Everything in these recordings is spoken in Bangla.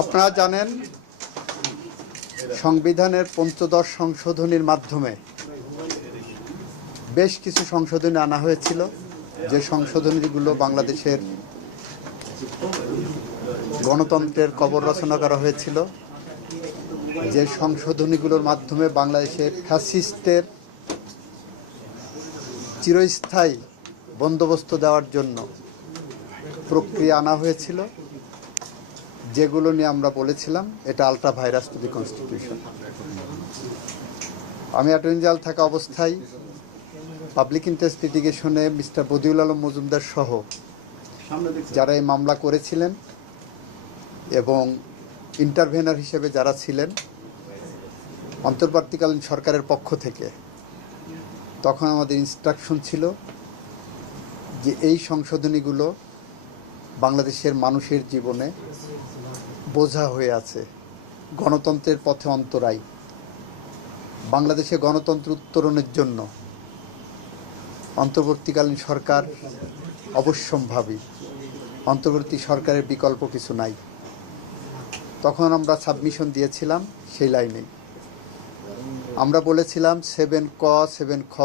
আপনারা জানেন সংবিধানের পঞ্চদশ সংশোধনীর মাধ্যমে বেশ কিছু সংশোধনী আনা হয়েছিল, যে সংশোধনীগুলো বাংলাদেশের গণতন্ত্রের কবর রচনা করা হয়েছিল, যে সংশোধনীগুলোর মাধ্যমে বাংলাদেশের ফ্যাসিস্টের চিরস্থায়ী বন্দোবস্ত দেওয়ার জন্য প্রক্রিয়া আনা হয়েছিল, যেগুলো নিয়ে আমরা বলেছিলাম এটা ultra vires to the constitution. আমি অ্যাটর্নি জেনারেল থাকা অবস্থায় পাবলিক ইন্টারেস্ট লিটিগেশনে মিস্টার বদিউল আলম মজুমদার সহ যারা এই মামলা করেছিলেন এবং ইন্টারভেনার হিসেবে যারা ছিলেন অন্তর্বর্তীকালীন সরকারের পক্ষ থেকে, তখন আমাদের ইনস্ট্রাকশন ছিল যে এই সংশোধনীগুলো বাংলাদেশের মানুষের জীবনে বোঝা হয়ে আছে, গণতন্ত্রের পথে অন্তরায়। বাংলাদেশে গণতন্ত্র উত্তরণের জন্য অন্তর্বর্তীকালীন সরকার অবশ্যম্ভাবী, অন্তর্বর্তী সরকারের বিকল্প কিছু নাই। তখন আমরা সাবমিশন দিয়েছিলাম সেই লাইনে। আমরা বলেছিলাম 7ক 7খ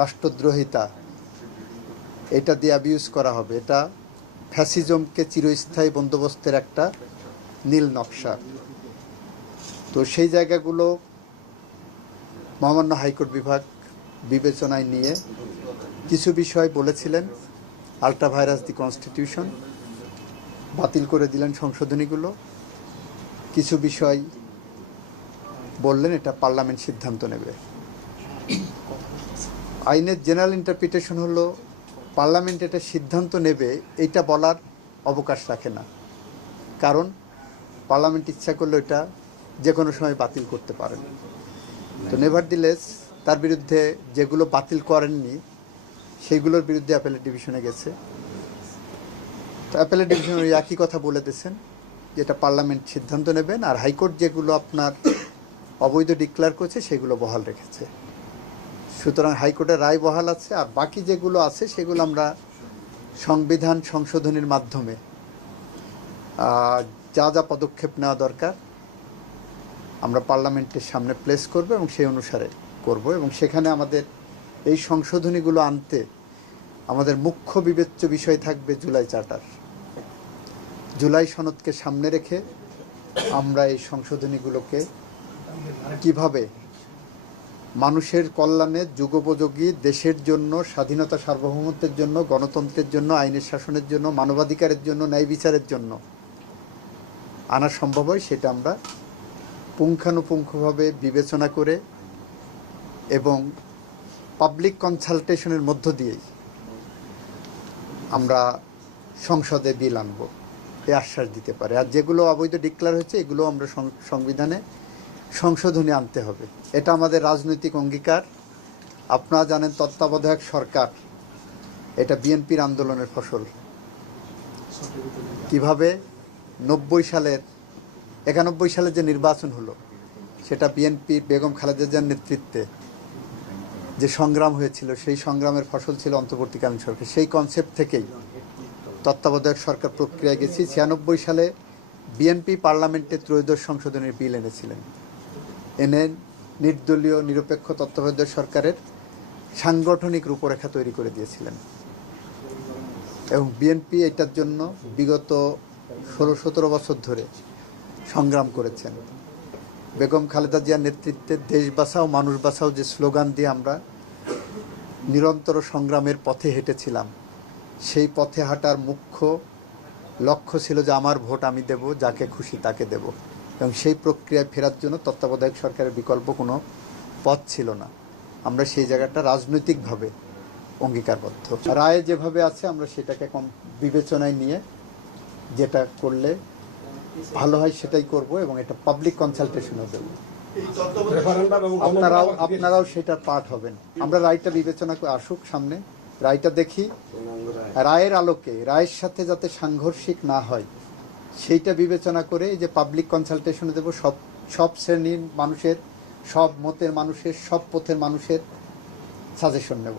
রাষ্ট্রদ্রোহিতা, এটা দিয়ে অ্যাবিউজ করা হবে, এটা ফ্যাসিজমকে চিরস্থায়ী বন্দোবস্তের একটা নীল নকশা। তো সেই জায়গাগুলো মহামান্য হাইকোর্ট বিভাগ বিবেচনায় নিয়ে কিছু বিষয় বলেছিলেন আলট্রা ভাইরাস দি কনস্টিটিউশন, বাতিল করে দিলেন সংশোধনীগুলো। কিছু বিষয় বললেন এটা পার্লামেন্ট সিদ্ধান্ত নেবে। আইনের জেনারেল ইন্টারপ্রিটেশন হলো পার্লামেন্ট এটা সিদ্ধান্ত নেবে, এইটা বলার অবকাশ রাখে না, কারণ পার্লামেন্ট ইচ্ছা করলে এটা যে কোনো সময় বাতিল করতে পারেন। তো নেভারদিলেস তার বিরুদ্ধে যেগুলো বাতিল করেননি সেইগুলোর বিরুদ্ধে অ্যাপেলেট ডিভিশনে গেছে। তো অ্যাপেলেট ডিভিশন ওই একই কথা বলে দিয়েছেন, যেটা পার্লামেন্ট সিদ্ধান্ত নেবেন, আর হাইকোর্ট যেগুলো আপনার অবৈধ ডিক্লেয়ার করেছে সেগুলো বহাল রেখেছে। সুতরাং হাইকোর্টের রায় বহাল আছে, আর বাকি যেগুলো আছে সেগুলো আমরা সংবিধান সংশোধনীর মাধ্যমে যা যা পদক্ষেপ নেওয়া দরকার আমরা পার্লামেন্টের সামনে প্লেস করব এবং সেই অনুসারে করব। এবং সেখানে আমাদের এই সংশোধনীগুলো আনতে আমাদের মুখ্য বিবেচ্য বিষয় থাকবে জুলাই চার্টার। জুলাই সনদকে সামনে রেখে আমরা এই সংশোধনীগুলোকে কিভাবে মানুষের কল্যাণে, যুগোপযোগী, দেশের জন্য, স্বাধীনতা সার্বভৌমত্বের জন্য, গণতন্ত্রের জন্য, আইনের শাসনের জন্য, মানবাধিকারের জন্য, ন্যায় বিচারের জন্য আনা সম্ভব হয়, সেটা আমরা পুঙ্খানুপুঙ্খভাবে বিবেচনা করে এবং পাবলিক কনসালটেশনের মধ্য দিয়েই আমরা সংসদে বিল আনব, এই আশ্বাস দিতে পারে। আর যেগুলো অবৈধ ডিক্লেয়ার হয়েছে এগুলো আমরা সংবিধানে সংশোধনী আনতে হবে, এটা আমাদের রাজনৈতিক অঙ্গীকার। আপনারা জানেন তত্ত্বাবধায়ক সরকার এটা বিএনপির আন্দোলনের ফসল। কিভাবে 91 সালের যে নির্বাচন হলো সেটা বিএনপির বেগম খালেদা জিয়ার নেতৃত্বে যে সংগ্রাম হয়েছিল, সেই সংগ্রামের ফসল ছিল অন্তর্বর্তীকালীন সরকার। সেই কনসেপ্ট থেকেই তত্ত্বাবধায়ক সরকার প্রক্রিয়ায় গেছি। 96 সালে বিএনপি পার্লামেন্টে ত্রয়োদশ সংশোধনের বিল এনেছিলেন, এনে নির্দলীয় নিরপেক্ষ তত্ত্বাবধায়ক সরকারের সাংগঠনিক রূপরেখা তৈরি করে দিয়েছিলেন। এবং বিএনপি এটার জন্য বিগত 16-17 বছর ধরে সংগ্রাম করেছেন। বেগম খালেদা জিয়ার নেতৃত্বে দেশ বাঁচাও মানুষ বাঁচাও যে স্লোগান দিয়ে আমরা নিরন্তর সংগ্রামের পথে হেঁটেছিলাম, সেই পথে হাঁটার মুখ্য লক্ষ্য ছিল যে আমার ভোট আমি দেব, যাকে খুশি তাকে দেব। এবং সেই প্রক্রিয়ায় ফেরার জন্য তত্ত্বাবধায়ক সরকারের বিকল্প কোনো পথ ছিল না। আমরা সেই জায়গাটা রাজনৈতিকভাবে অঙ্গীকারবদ্ধ। রায় যেভাবে আছে আমরা সেটাকে বিবেচনায় নিয়ে যেটা করলে ভালো হয় সেটাই করব এবং এটা পাবলিক কনসালটেশনও দেব। আপনারাও সেটার পার্ট হবেন। আমরা রায়টা বিবেচনা করে আসুক সামনে, রায়টা দেখি, রায়ের আলোকে রায়ের সাথে যাতে সাংঘর্ষিক না হয় সেইটা বিবেচনা করে যে পাবলিক কনসালটেশনে দেব। সব শ্রেণীর মানুষের, সব মতের মানুষের, সব পথের মানুষের সাজেশন নেব।